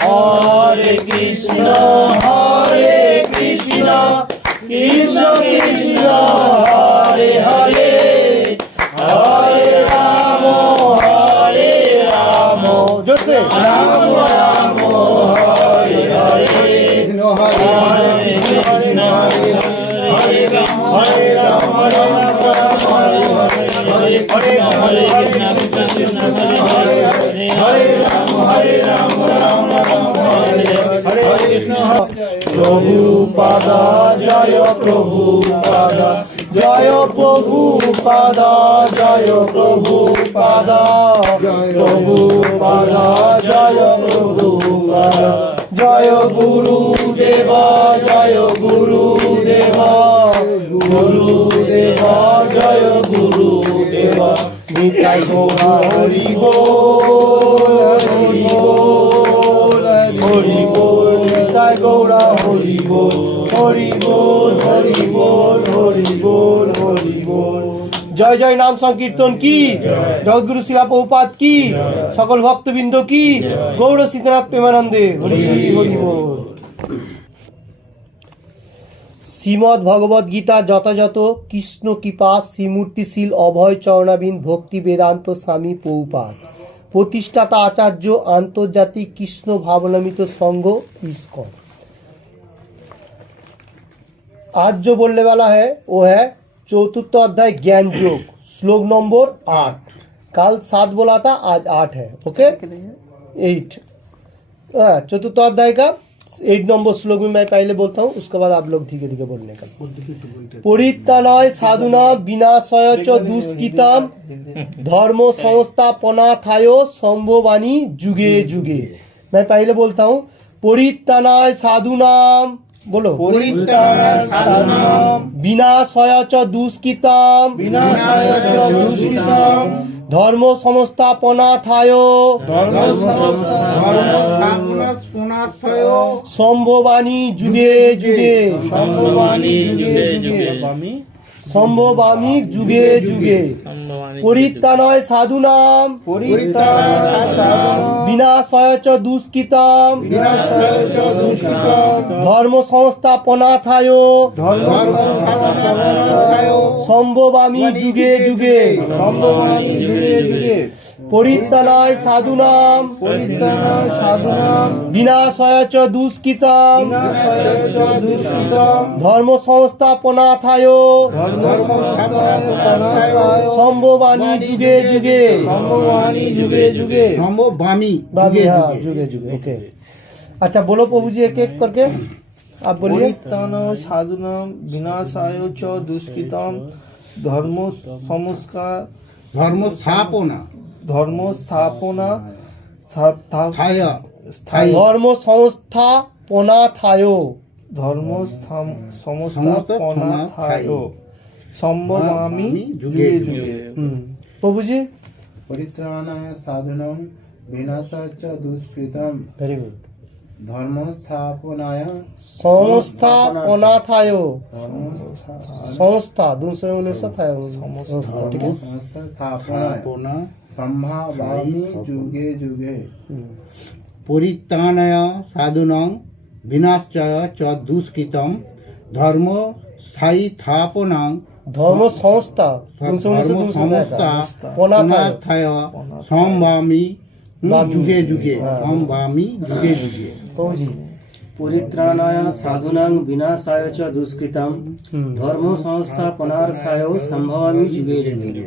Hare Krishna, Krishna Krishna, Hare Hare, Hare Rama, jose Rama Rama, Hare Hare, Hare Krishna, Hare Rama, Hare Rama, Hare Krishna, Hare Krishna, Hare Rama, Hare Rama, Rama Rama, Hare Krishna. Prabhupada, Jaya Prabhupada, Jaya Prabhupada, Jaya Prabhupada, Prabhupada, Jaya Prabhupada, Jaya Guru Deva, Jaya Guru Deva, Guru Deva, Jaya Guru Deva, Nitai Gaura Hari Bol, Hari Bol, Hari Bol, Nitai Gaura Hari Bol, Hari Bol, Hari Bol, Hari Bol, Hari Bol। জয় জয় নাম সংকীর্তন কি, জগৎগুরু শিলা প্রভুপাদ কি, সকল ভক্তবৃন্দ কি, গৌর সীতানাথ প্রেমানন্দে হরি হরি বল। শ্রীমদ্ ভগবদ গীতা যথাযথ কৃষ্ণ কৃপা শ্রীমূর্তিশীল অভয় চরণাবিন ভক্তি বেদান্ত স্বামী প্রভুপাদ, প্রতিষ্ঠাতা আচার্য আন্তর্জাতিক কৃষ্ণ ভাবনামিত संघ ইসকন। आज जो बोलने वाला है वो है चतुर्थ अध्याय ज्ञान योग, श्लोक नंबर 8। कल 7 बोला था, आज 8 है। ओके 8 चतुर्थ अध्याय का 8 नंबर श्लोक में मैं पहले बोलता हूँ, उसके बाद आप लोग धीरे धीरे बोलने का। परित्राणाय साधुना विनाशाय च दुष्कृताम धर्म संस्थापनार्थाय संभवानि जुगे जुगे। मैं पहले बोलता हूँ, परित्राणाय साधुनाम, बोलो परित्राणाय साधुनाम विनाशाय च दुष्कृताम, विनाशाय च दुष्कृताम धर्म संस्थापनार्थाय, धर्म संस्थापनार्थाय संभवानि जुगे जुगे, संभवानि जुगे जुगे, संभवामि जुगे जुगे। परित्राणाय साधुनाम, परित्राणाय साधुनाम विनाशाय च दुष्कृताम, विनाशाय च दुष्कृताम धर्म संस्थापनार्थाय, धर्म संस्थापनार्थाय संभवामि जुगे जुगे, संभवामि जुगे जुगे। परित्राणाय साधुनाम, परित्राणाय साधुनाम विनाशाय च दुष्कृताम, विनाशाय च दुष्कृताम धर्म संस्थापनार्थाय, धर्म संस्थापनार्थाय संभवानि जुगे जुगे, संभवानि जुगे जुगे, संभवामि जुगे जुगे जुगे। ओके अच्छा बोलो प्रभु जी एक एक करके आप बोलिए। परित्राणाय साधुनाम विनाशाय च दुष्कृताम धर्म संस्कार, धर्म स्थापना, धर्म स्थापना, धर्म संस्थापनार्थाय, धर्म संस्थापनार्थाय संभवामि जुगे जुगे। प्रभु जी परित्राणाय साधुनाम विनाशाय च दुष्कृताम, वेरी गुड, धर्म स्थापनाय संस्थापनार्थाय, संस्था दूसरे उन्हें था संस्था, ठीक है, संस्थापना संभवामि जुगे जुगे। परित्राणाय साधुनां विनाशाय च दुष्कृतां धर्म स्थापनां, धर्म संस्था पनार्थाय संभवामि जुगे जुगे, संभवामि जुगे जुगे। परित्राणाय साधुनां विनाशाय च दुष्कृतां धर्म संस्थापनार्थाय संभवामि जुगे जुगे।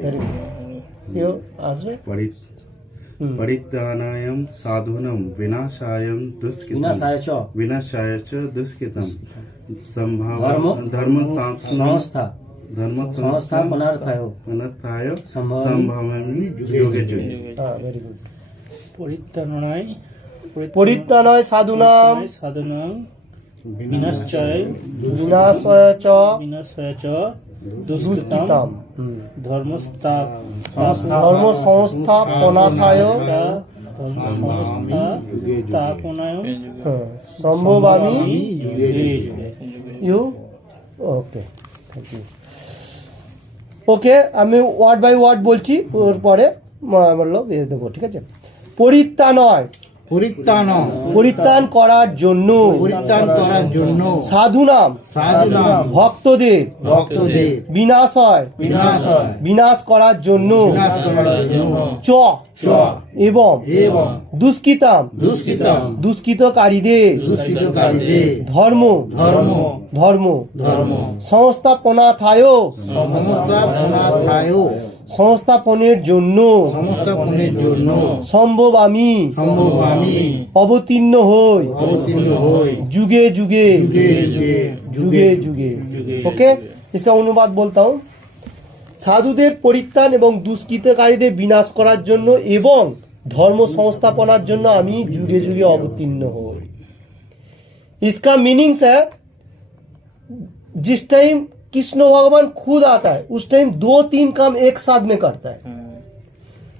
परित्राणाय साधुनां विनाशाय विनाशाय च दुष्कृतां धर्म संस्थापनार्थाय संभवामि जुगे जुगे। Very good. परित्राणाय साधुनां विनाशाय च दुष्कृताम धर्म संस्थापनार्थाय संभवामि यू। Okay thank you. ওকে আমি ওয়ার্ড বাই ওয়ার্ড বলছি, ওর পরে বললো দেবো, ঠিক আছে। পরিত্রাণায় পরিত্রাণম পরিত্রাণ করার জন্য পরিত্রাণ করার জন্য সাধু নাম সাধুনাম ভক্তদের ভক্তদের বিনাশ হয় বিনাশ হয় বিনাশ করার জন্য বিনাশ করার জন্য চ চ এবং এবং দুষ্কৃতাম দুষ্কৃতম দুষ্কৃতকারীদের দুষ্কৃতকারীদের ধর্ম ধর্ম ধর্ম ধর্ম সংস্থাপনাথায় সংস্থাপনাথায় সংস্থাপনের জন্য সংস্থাপনের জন্য সম্ভব আমি সম্ভব আমি অবতীর্ণ হই অবতীর্ণ হই जुगे जुगे যুগে যুগে जुगे जुगे ओके इसका अनुवाद बोलता हूँ সাধুদের পরিত্রাণ এবং দুষ্কৃতকারীদের বিনাশ করার জন্য এবং ধর্ম সংস্থাপনার জন্য আমি যুগে যুগে অবতীর্ণ হই इसका मीनिंग्स है जिस टाइम कृष्ण भगवान खुद आता है उस टाइम 2-3 काम एक साथ में करता है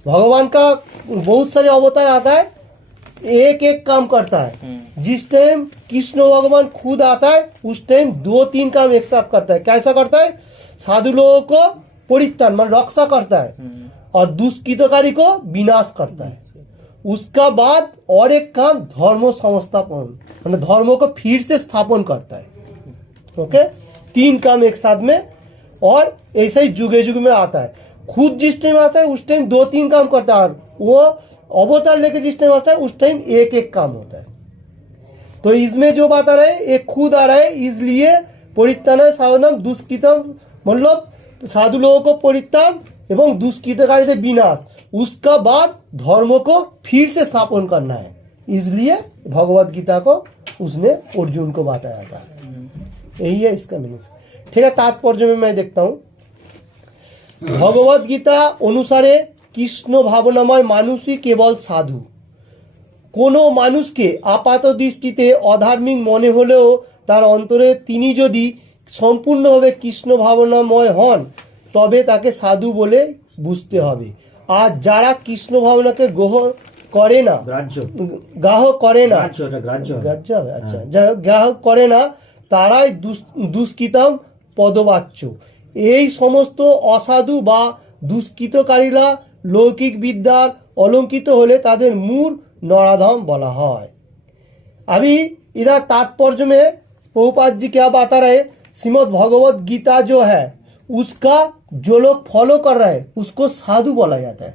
भगवान का बहुत सारे अवतार आता है एक एक काम करता है जिस टाइम कृष्ण भगवान खुद आता है उस टाइम 2-3 काम एक साथ करता है कैसा करता है साधु लोगों को परित्राण मान रक्षा करता है और दुष्कृतकारी को विनाश करता है उसका बाद और एक काम धर्म संस्थापन मतलब धर्म को फिर से स्थापन करता है ओके 3 काम एक साथ में और ऐसा ही जुगे जुग में आता है खुद जिस टाइम आता है उस टाइम 2-3 काम करता है और वो अवतार लेके जिस टाइम आता है उस टाइम एक एक काम होता है तो इसमें जो बात आ रहा है एक खुद आ रहा है इसलिए परित्राण साधनम दुष्कृतम मतलब साधु लोगों को परित्राण एवं दुष्कृतकारीদের विनाश उसका बाद धर्म को फिर से स्थापन करना है इसलिए भगवत गीता को उसने अर्जुन को बताया था यही है इसका मीनिंग ठीक है तात्पर्य में मैं देखता हूँ भगवत गीता अनुसारे কৃষ্ণ ভাবনাময় মানুষই কেবল সাধু কোনো মানুষকে আপাত দৃষ্টিতে অধার্মিক মনে হলেও তার অন্তরে তিনি যদি সম্পূর্ণভাবে কৃষ্ণ ভাবনাময় হন তবে তাকে সাধু বলে বুঝতে হবে আর যারা কৃষ্ণ ভাবনাকে গ্রহণ করে না গ্রাহ্য গ্রাহ্য করে না গ্রাহ্য এটা গ্রাহ্য গ্রাহ্য হবে আচ্ছা যারা গ্রাহক করে না তারাই দুষ্কৃতম পদবাচ্য এই সমস্ত অসাধু বা দুষ্কৃতকারীরা लौकिक विद्यार अलंकित होले तादेर मूल नराधम बोला है अभी इधर तात्पर्य में प्रभुपाद जी क्या बता रहे श्रीमद् भगवत गीता जो है उसका जो लोग फॉलो कर रहे हैं उसको साधु बोला जाता है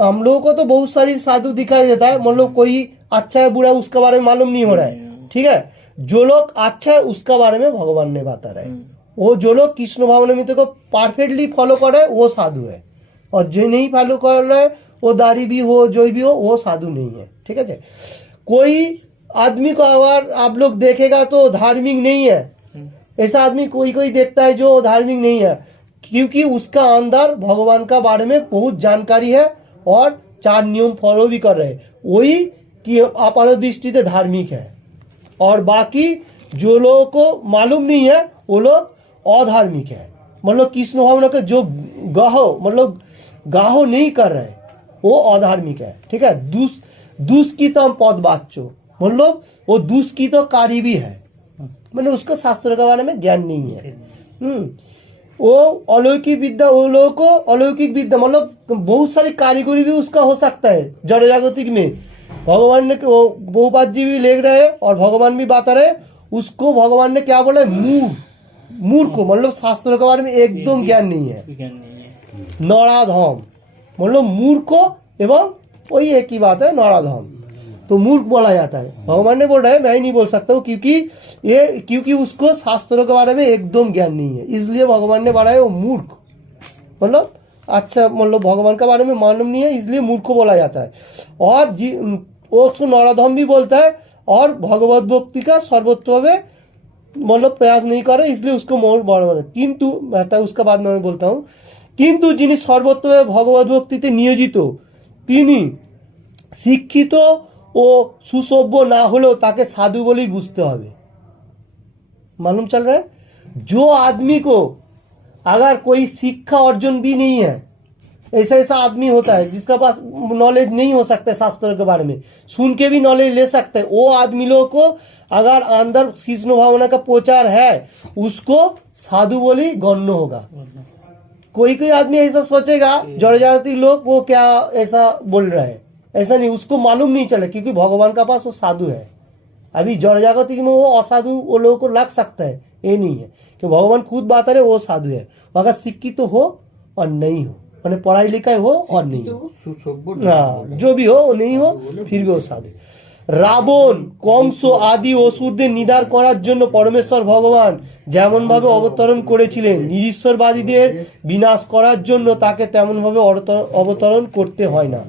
हम लोगों को तो बहुत सारी साधु दिखाई देता है मतलब कोई अच्छा है बुरा उसके बारे में मालूम नहीं हो रहा है ठीक है जो लोग अच्छा है उसका बारे में भगवान ने बता रहे वो जो लोग कृष्ण भावनामृत को परफेक्टली फॉलो कर रहे हैं वो साधु है और जो नहीं फॉलो कर रहे हैं वो दाढ़ी भी हो जो भी हो वो साधु नहीं है ठीक है कोई आदमी को अगर आप लोग देखेगा तो धार्मिक नहीं है ऐसा आदमी कोई कोई देखता है जो धार्मिक नहीं है क्योंकि उसका अंदर भगवान का बारे में बहुत जानकारी है और 4 नियम फॉलो भी कर रहे हैं वही कि आपात दृष्टि से धार्मिक है और बाकी जो लोगों को मालूम नहीं है वो लोग अधार्मिक है मतलब कृष्ण भावना के जो गाहो मतलब गाहो नहीं कर रहे वो अधार्मिक है ठीक है दुष्कृतम पद वाच्य मतलब वो दुष्कृतकारी भी है मतलब उसको शास्त्र के बारे में ज्ञान नहीं है वो अलौकिक विद्या वो लोगों को अलौकिक विद्या मतलब बहुत सारी कारीगरी भी उसका हो सकता है जड़ जागतिक में भगवान ने वो बहुपाद जी भी लिख रहे हैं और भगवान भी बता रहे उसको भगवान ने क्या बोला मूर्ख मतलब शास्त्र के बारे में एकदम ज्ञान नहीं है नराधम मतलब मूर्ख एवं वही एक ही बात है नराधम तो मूर्ख बोला जाता है भगवान ने बोल रहा है मैं ही नहीं बोल सकता हूँ क्योंकि उसको शास्त्रों के बारे में एकदम ज्ञान नहीं है इसलिए भगवान ने बोला है वो मूर्ख मतलब अच्छा मतलब भगवान के बारे में मालूम नहीं है इसलिए मूर्ख बोला जाता है और वो उसको नराधम भी बोलता है और भगवत भक्ति का सर्वोत्तम मतलब प्रयास नहीं कर रहे इसलिए उसको मोर बड़ा किंतु उसका बाद मैं बोलता हूँ किंतु যিনি সর্বত্র ভগবত ভক্তিতে নিয়োজিত তিনি শিক্ষিত ও সুসভ্য না হলেও তাকে সাধু বলেই বুঝতে হবে मालूम चल रहा है जो आदमी को अगर कोई शिक्षा अर्जुन भी नहीं है ऐसा ऐसा आदमी होता है जिसका पास नॉलेज नहीं हो सकता शास्त्रों के बारे में सुन के भी नॉलेज ले सकते हैं वो आदमी लोगों को अगर अंदर कृष्ण भावना का प्रचार है उसको साधु बोली गण्य होगा कोई कोई आदमी ऐसा सोचेगा जड़ जाति लोग वो क्या ऐसा बोल रहा है ऐसा नहीं, उसको मालूम नहीं चले क्योंकि भगवान का पास वो साधु है। अभी जड़ जागतिक में वो असाधु वो लोगों को लग सकता है, ये नहीं है कि भगवान खुद बता रहे वो साधु है। अगर शिक्षित तो हो और नहीं हो, मैंने पढ़ाई लिखाई हो और नहीं हो, सुसभ्य हाँ, जो भी हो वो नहीं हो फिर भी वो साधु। রাবণ, কংস আদি অসুরদের নিদার করার জন্য পরমেশ্বর ভগবান যেমন ভাবে অবতরণ করেছিলেন, নিরীশ্বরবাদীদের বিনাশ করার জন্য তাকে তেমন ভাবে অবতরণ করতে হয় না।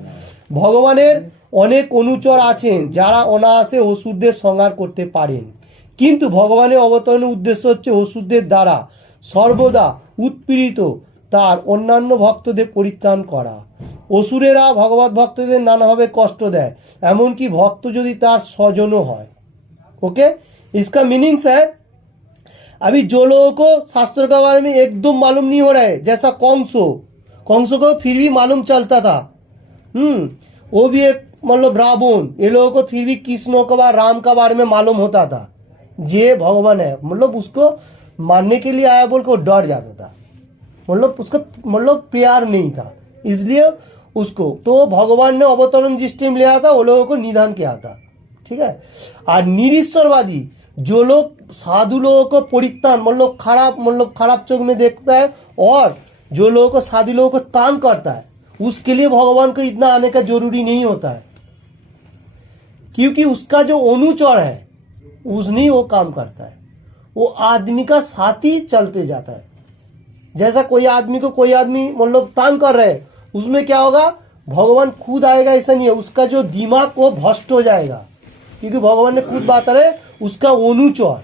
ভগবানের অনেক অনুচর আছেন যারা অনায়াসে অসুরদের সংহার করতে পারেন, কিন্তু ভগবানের অবতরণের উদ্দেশ্য হচ্ছে অসুরদের দ্বারা সর্বদা উৎপীড়িত তার অন্যান্য ভক্তদের পরিত্রাণ করা। অসুরেরা ভগবত ভক্তদের নানাভাবে কষ্ট দেয়, এমনকি ভক্ত যদি তার স্বজনও হয়। ओके, इसका मीनिंग्स है अभी जो लोगों को शास्त्र के बारे में एकदम मालूम नहीं हो रहा है, जैसा कौंसो को फिर भी मालूम चलता था, वो भी एक मतलब रावण, ये लोगों को फिर भी कृष्ण के बारे राम का बारे में मालूम होता था जे भगवान है, मतलब उसको मानने के लिए आया बोल के डर जाता था, मतलब उसका मतलब प्यार नहीं था, इसलिए उसको तो भगवान ने अवतरण जिस टाइम लिया था वो लोगों को निदान किया था। ठीक है, और निरीश्वरवादी जो लोग साधु लोगों को परित्राण मतलब खराब चोख में देखता है और जो लोगों को साधु लोगों को तान करता है, उसके लिए भगवान को इतना आने का जरूरी नहीं होता है, क्योंकि उसका जो अनुचर है उसने वो काम करता है, वो आदमी का साथी चलते जाता है। जैसा कोई आदमी को कोई आदमी मतलब तान कर रहे हैं, उसमें क्या होगा, भगवान खुद आएगा ऐसा नहीं है, उसका जो दिमाग वो भ्रष्ट हो जाएगा, क्योंकि भगवान ने खुद बात रहे उसका अनुचर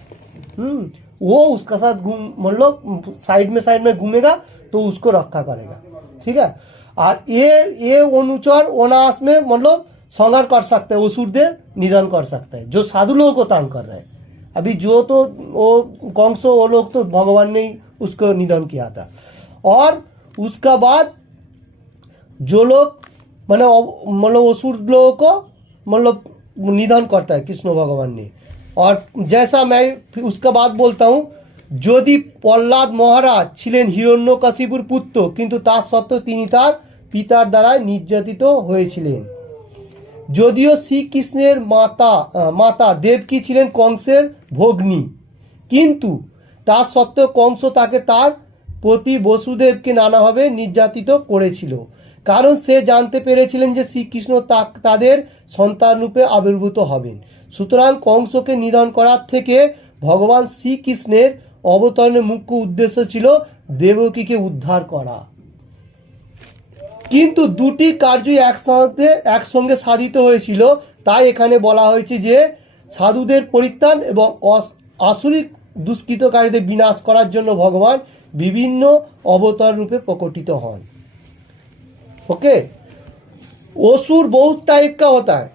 वो उसका साथ मतलब साइड में घूमेगा तो उसको रखा करेगा। ठीक है, और ये अनुचर अनायास में मतलब संहार कर सकते हैं, असुरदेव निधन कर सकते हैं जो साधु लोगों को तंग कर रहे हैं। अभी जो तो वो कंस वो लोग तो भगवान ने उसको निधन किया था, और उसका बाद जो लोग मतलब असुर लोगों को मतलब निधन करता है कृष्ण भगवान ने। और जैसा मैं फिर उसका बाद बोलता हूँ, यदि प्रहलाद महाराज छिलेन हिरण्यकशिपुर पुत्र किन्तु तार सत्त्वेও তিনি তার পিতার দ্বারা নির্যাতিত হয়েছিলেন। যদিও শ্রীকৃষ্ণের মাতা দেবকী ছিলেন কংসের ভগ্নী, কিন্তু তার সত্ত্বেও কংস তাকে তার পতি বসুদেবকে নানাভাবে নির্যাতিত করেছিল, কারণ সে জানতে পেরেছিলেন যে শ্রীকৃষ্ণ তাদের সন্তান রূপে আবির্ভূত হবেন। সুতরাং কংসকে নিধন করার থেকে ভগবান শ্রীকৃষ্ণের অবতরণের মুখ্য উদ্দেশ্য ছিল দেবকীকে উদ্ধার করা। কিন্তু দুটি কার্যই একসঙ্গে সাধিত হয়েছিল, তাই এখানে বলা হয়েছে যে সাধুদের পরিত্রাণ এবং আসুরিক দুষ্কৃতকারীদের বিনাশ করার জন্য ভগবান বিভিন্ন অবতার রূপে প্রকটিত হন। ओके, असुर बहुत टाइप का होता है,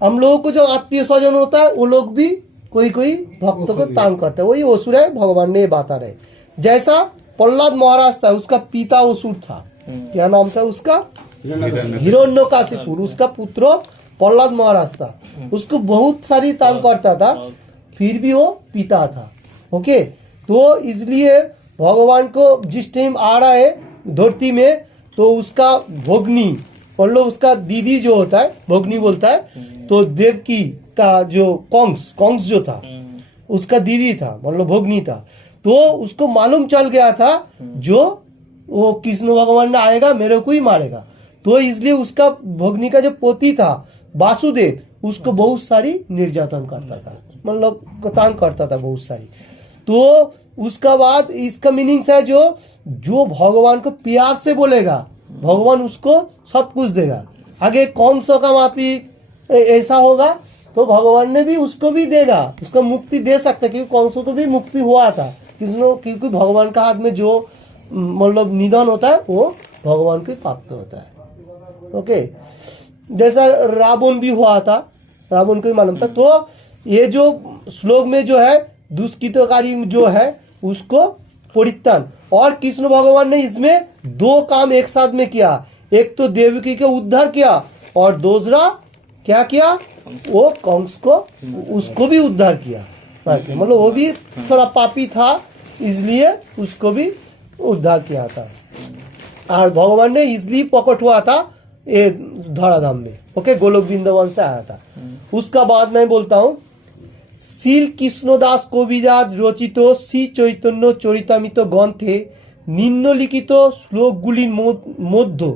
हम लोगों को जो आत्मीय स्वजन होता है वो लोग भी कोई भक्त को तंग करते हैं, वही असुर है, भगवान ने बता रहे। जैसा प्रहलाद महाराज था, उसका पिता असुर था, क्या नाम था उसका, हिरण्यकशिपु, उसका पुत्र प्रहलाद महाराज था, उसको बहुत सारी तंग करता था, फिर भी वो पिता था। ओके, तो इसलिए भगवान को जिस टाइम आ रहा है धरती में तो उसका भोगनी मतलब उसका दीदी जो होता है भोगनी बोलता है, तो देवकी का जो कंस जो था उसका दीदी था मतलब भोगनी था, तो उसको मालूम चल गया था जो वो कृष्ण भगवान ने आएगा मेरे को ही मारेगा, तो इसलिए उसका भोगनी का जो पोती था वासुदेव उसको बहुत सारी निर्यातन करता था, मतलब तंग करता था बहुत सारी। तो उसका बाद इसका मीनिंग्स है जो भगवान को प्यार से बोलेगा भगवान उसको सब कुछ देगा। आगे कंस का माफी ऐसा होगा तो भगवान ने भी उसको भी देगा, उसको मुक्ति दे सकता है, क्योंकि कंस को भी मुक्ति हुआ था क्योंकि भगवान का हाथ में जो मतलब निधन होता है वो भगवान को प्राप्त होता है। ओके, जैसा रावण भी हुआ था, रावण को भी मालूम था। तो ये जो श्लोक में जो है दुष्कृतकारी जो है उसको परित्राण, और कृष्ण भगवान ने इसमें दो काम एक साथ में किया, एक तो देवकी के उद्धार किया और दूसरा क्या किया, वो कंस को उसको भी उद्धार किया, मतलब वो भी थोड़ा पापी था इसलिए उसको भी उद्धार किया था। और भगवान ने इसलिए प्रकट हुआ था ये धराधाम में। ओके, गोलोक वृंदावन से आया था। उसका बाद मैं बोलता हूँ, শিল কৃষ্ণদাস কবিরাজ রচিত শ্রী চৈতন্য চরিতামৃত গ্রন্থে নিম্নলিখিত শ্লোকগুলির মধ্যে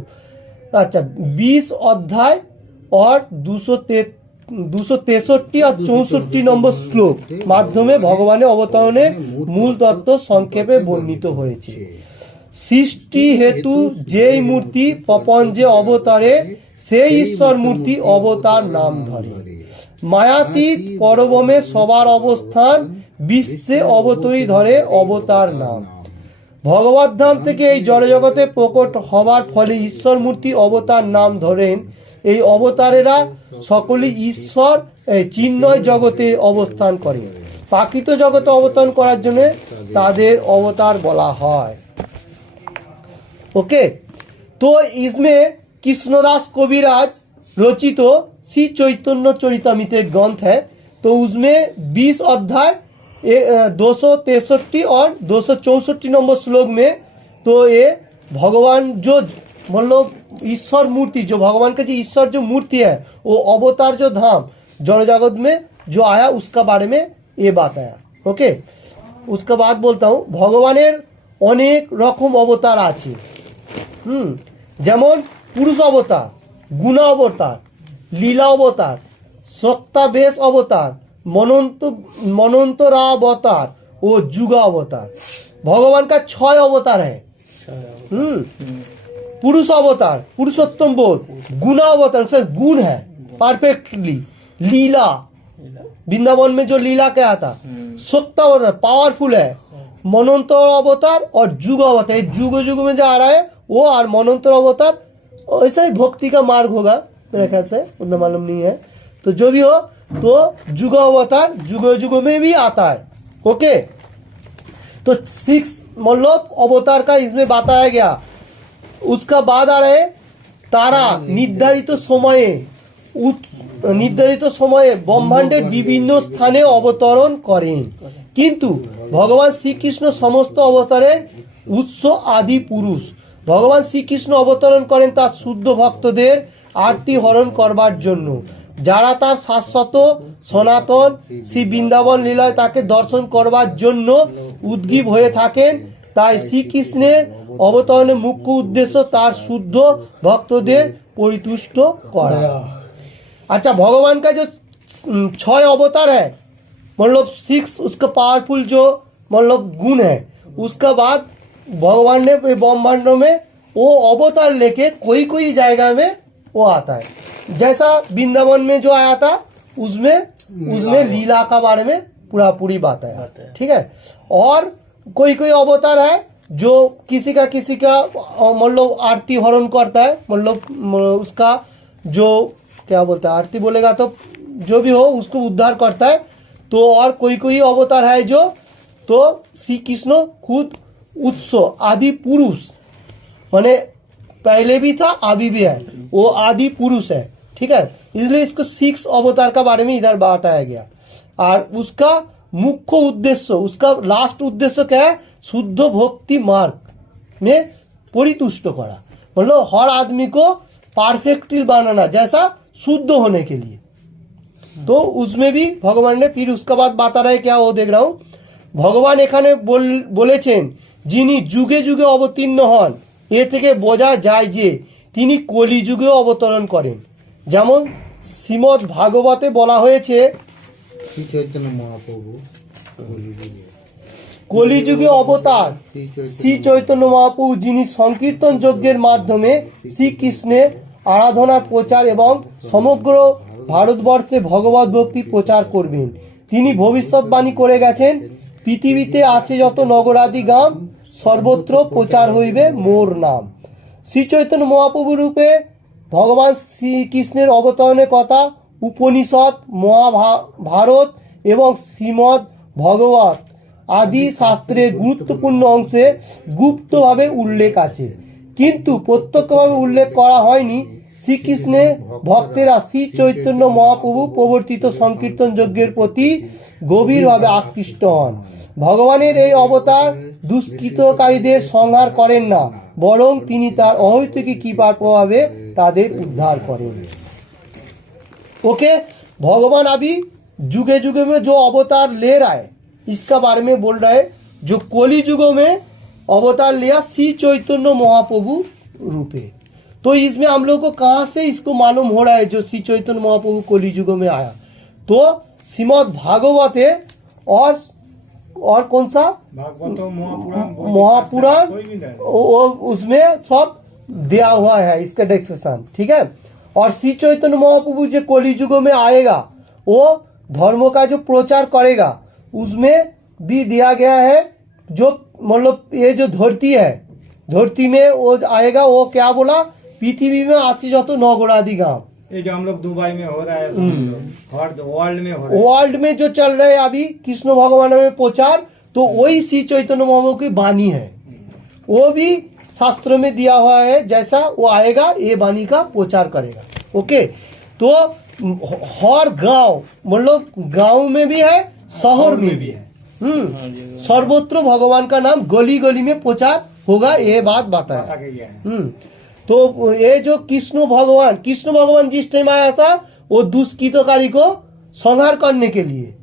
আচ্ছা 20 অধ্যায় और 263 और 64 নম্বর শ্লোক মাধ্যমে ভগবানের অবতরণের মূল তত্ত্ব সংক্ষেপে বর্ণিত হয়েছে। সৃষ্টি হেতু যেই মূর্তি প্রপঞ্চে অবতারে সেই ঈশ্বর মূর্তি অবতার নাম ধরে। মায়াতীত পরবমে সবার অবস্থান বিশ্বে অবতরী ধরে অবতার নাম। ভগবত ধাম থেকে এই জড়জগতে প্রকট হবার ফলে ঈশ্বর মূর্তি অবতার নাম ধরেন। এই অবতারেরা সকলেই ঈশ্বর চিন্ময় জগতে অবস্থান করে। প্রাকৃত জগতে অবতরণ করার জন্য তাদের অবতার বলা হয়। ओके, तो इसमें कृष्णदास कविराज रचित श्री चैतन्य चरितामृत एक ग्रंथ है। तो उसमें 20 अध्याय 263 और 264 नंबर श्लोक में तो ये भगवान जो मतलब ईश्वर मूर्ति जो भगवान का जो ईश्वर जो मूर्ति है वो अवतार जो धाम जड़ जगत में जो आया उसका बारे में ये बात आया। ओके, उसका बाद बोलता हूँ भगवाনের অনেক রকম অবতার আছে। যেমন পুরুষ অবতার, গুণ অবতার, লীলা অবতার, সত্তাবেশ অবতার, মনন্তরাবতার ও যুগা अवतार। भगवान का 6 अवतार है। पुरुष अवतार पुरुषोत्तम बोध, गुण अवतार गुण है परफेक्टली, लीला वृंदावन में जो लीला क्या था, सत्ता अवतार पावरफुल है, मनोन्तर अवतार और युग अवतार। युग युग में जो आ रहा है वो और मनोन्तर अवतार ऐसा ही भक्ति का मार्ग होगा मेरे ख्याल से, उतना मालूम नहीं है। तो जो भी हो तो युग अवतार युग युग में भी आता है। ओके, तो 6 मतलब अवतार का इसमें बताया गया। उसका बाद आ रहे तारा निर्धारित সময়ে ব্রহ্মাণ্ডের বিভিন্ন স্থানে অবতরণ করেন, কিন্তু ভগবান শ্রীকৃষ্ণ সমস্ত অবতারের উৎস আদি পুরুষ। ভগবান শ্রীকৃষ্ণ অবতরণ করেন তার শুদ্ধ ভক্তদের আরতি হরণ করবার জন্য, যারা তার শাশ্বত সনাতন শ্রী বৃন্দাবন লীলায় তাকে দর্শন করবার জন্য উদ্গ্রীব হয়ে থাকেন। তাই শ্রীকৃষ্ণের অবতরণের মুখ্য উদ্দেশ্য তার শুদ্ধ ভক্তদের পরিতুষ্ট করা। अच्छा, भगवान का जो 6 अवतार है मतलब 6 उसका पावरफुल जो मतलब गुण है। उसका बाद भगवान ने ब्रह्मांड में वो अवतार लेके कोई कोई जगह में वो आता है। जैसा वृंदावन में जो आया था उसमें लीला का बारे में पूरी बात है। ठीक है, और कोई कोई अवतार है जो किसी का मतलब आरती हरण करता है, मतलब उसका जो क्या बोलता है आरती बोलेगा तो जो भी हो उसको उद्धार करता है। तो और कोई कोई अवतार है जो तो श्री कृष्ण खुद उत्स आदि पुरुष माने पहले भी था अभी भी है, वो आदि पुरुष है। ठीक है, इसलिए इसको 6 अवतार का बारे में इधर बताया गया। और उसका मुख्य उद्देश्य उसका लास्ट उद्देश्य क्या है, शुद्ध भक्ति मार्ग में परितुष्ट करा, मतलब हर आदमी को परफेक्टली बनाना जैसा शुद्ध होने के लिए। तो उसमें भी भगवान ने फिर उसका बाद बता रहे क्या वो देख रहा हूँ। भगवान এখানে বলেছেন যিনি যুগে যুগে অবতীর্ণ হন, এ থেকে বোঝা যায় যে তিনি কলি যুগেও অবতরণ করেন। যেমন শ্রীমদ্ ভাগবতে বলা হয়েছে শ্রী চৈতন্য মহাপ্রভু কলিযুগে অবতার শ্রী চৈতন্য মহাপ্রভু, যিনি সংকীর্তন যজ্ঞের মাধ্যমে শ্রীকৃষ্ণের আরাধনার প্রচার এবং সমগ্র ভারতবর্ষে ভগবত ভক্তি প্রচার করবেন। তিনি ভবিষ্যৎবাণী করে গেছেন, পৃথিবীতে আছে যত নগরাদি গ্রাম সর্বত্র প্রচার হইবে মোর নাম। শ্রী চৈতন্য মহাপ্রভু রূপে ভগবান শ্রীকৃষ্ণের অবতরণের কথা উপনিষদ, মহাভারত এবং শ্রীমদ্ ভগবত আদি শাস্ত্রের গুরুত্বপূর্ণ অংশে গুপ্তভাবে উল্লেখ আছে, কিন্তু প্রত্যক্ষভাবে উল্লেখ করা হয়নি। শ্রীকৃষ্ণের ভক্তেরা শ্রী চৈতন্য মহাপ্রভু প্রবর্তিত সংকীর্তন যজ্ঞের প্রতি গভীরভাবে আকৃষ্ট হন। ভগবানের এই অবতার দুষ্কৃতকারীদের সংহার করেন না, বরং তিনি তার অহৈতুকী কৃপার প্রভাবে তাদের उद्धार करें। ओके, भगवान अभी जुगे जुगे में जो अवतार ले रहा है इसका बारे में बोल रहा है। जो कली युगों में अवतार लिया श्री चैतन्य महाप्रभु रूपे। तो इसमें हम लोग को कहाँ से इसको मालूम हो रहा है जो श्री चैतन्य महाप्रभु कली युगों में आया? तो श्रीमद् भागवत है और कौन सा महापुराण, उसमें सब दिया हुआ है इसका डिस्कशन, ठीक है। और श्री चैतन्य महाप्रभु जो कली युगों में आएगा वो धर्म का जो प्रचार करेगा उसमें भी दिया गया है। जो मतलब ये जो धरती है, धरती में वो आएगा, वो क्या बोला, पृथ्वी में आचे जो तो नौगुणादि गांव, ये जो हम लोग दुबई में हो रहा है, वर्ल्ड में हो रहा है, वर्ल्ड में जो चल रहे हैं अभी कृष्ण भगवान में प्रचार, तो वही श्री चैतन्य महाप्रभु की वाणी है। वो भी शास्त्रों में दिया हुआ है, जैसा वो आएगा ये वाणी का प्रचार करेगा। ओके, तो हर गांव, मतलब गांव में भी है, शहर में भी है, सर्वत्र भगवान का नाम गली गली में प्रचार होगा, ये बात बताया। तो ये जो कृष्ण भगवान जिस टाइम आया था वो दुष्कृतकारी को संहार करने के लिए,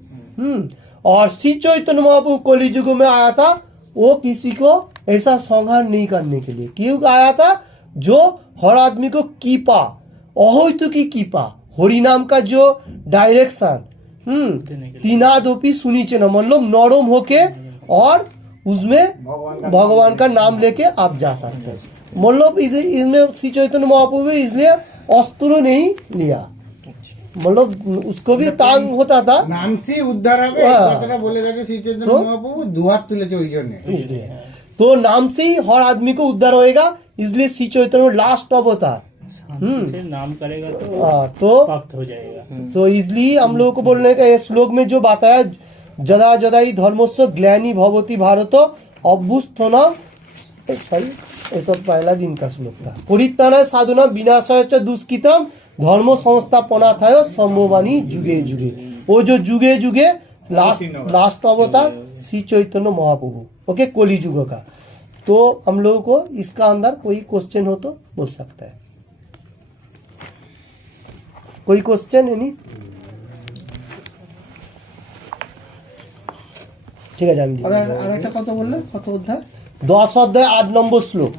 और श्री चैतन्य महाप्रभु कली युग में आया था वो किसी को ऐसा संहार नहीं करने के लिए। क्यों आया था? जो हर आदमी को कीपा, अहैतुकी कीपा, हरि नाम का जो डायरेक्शन, तीनादोपी सुनीचे न, मतलब नरम होके और उसमें भगवान का नाम लेके आप जा सकते हैं। मतलब इसमें श्री चैतन्य महाप्रभु इसलिए अस्त्र नहीं लिया, मतलब उसको भी तांग होता था, नाम से उद्धार হবে এই কথাটা বলে গেছে শ্রী চৈতন্য মহাপ্রভু, দুহাত তুলেছে ওই জন্য। इसलिए तो नाम से ही हर आदमी को उद्धार होएगा, इसलिए श्री चैतन्य लास्ट अवतार से नाम करेगा तो प्राप्त हो जाएगा। तो इसलिए हम लोगों को बोलने का ये श्लोक में जो बताया, जदा जदा ही धर्मस्व ग्लानि भवति भारत अभ्युत्थान, सॉरी ये तो पहला दिन का श्लोक था, परित्राणाय साधुना विनाशाय च दुष्कृतम धर्म संस्थापनार्थाय संभवानि जुगे जुगे। वो जो जुगे जुगे लास्ट अवतार श्री चैतन्य महाप्रभु, ओके, कली युग का। तो हम लोगों को इसका अंदर कोई क्वेश्चन हो तो बोल सकता है, कोई क्वेश्चन है नहीं? ঠিক আছে, আমি আর একটা কথা বললে কত অধ্যায়? 10 अध्याय 8 नंबर श्लोक।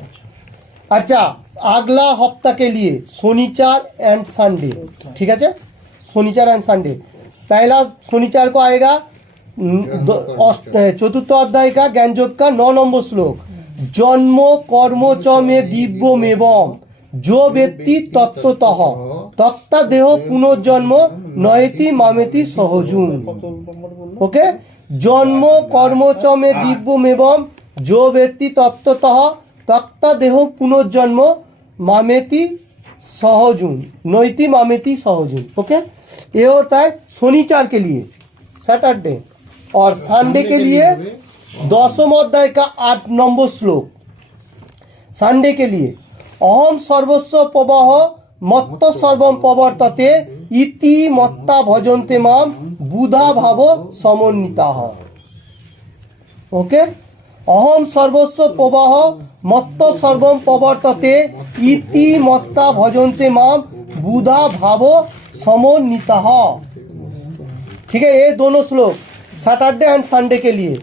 अच्छा, अगला हफ्ता के लिए शनिचार एंड संडे, ठीक है, शनिचार एंड संडे। पहला शनिचार को आएगा चतुर्थ अध्याय का ज्ञानयोग का 9 नंबर श्लोक, जन्म कर्म च में दिव्यमेवं जो व्यक्ति तत्वतः तत्ता देह पुनर्जन्म नयति मामेति सहजुन। ओके, जन्म कर्म च में दिव्यमेवं जो व्यक्ति तत्वतः तत्ता देह पुनर्जन्म मामेति सहजुन नैति मामेति सहजुन। ओके, ये होता है शनिचार के लिए, सैटरडे। और संडे के लिए 10वें अध्याय का 8 नंबर श्लोक, संडे के लिए अहम सर्वस्व पवः मत्त सर्वम पवर्तते इति मत्ता भजन्ते माम बुधा भाव समन्विताः। ओके, अहम सर्वस्व पवः मत्त सर्वम पवर्तते इति मत्ता भजन्ते माम बुधा भाव समन्विताः। ठीक है, ये दोनों श्लोक सैटरडे एंड संडे के लिए।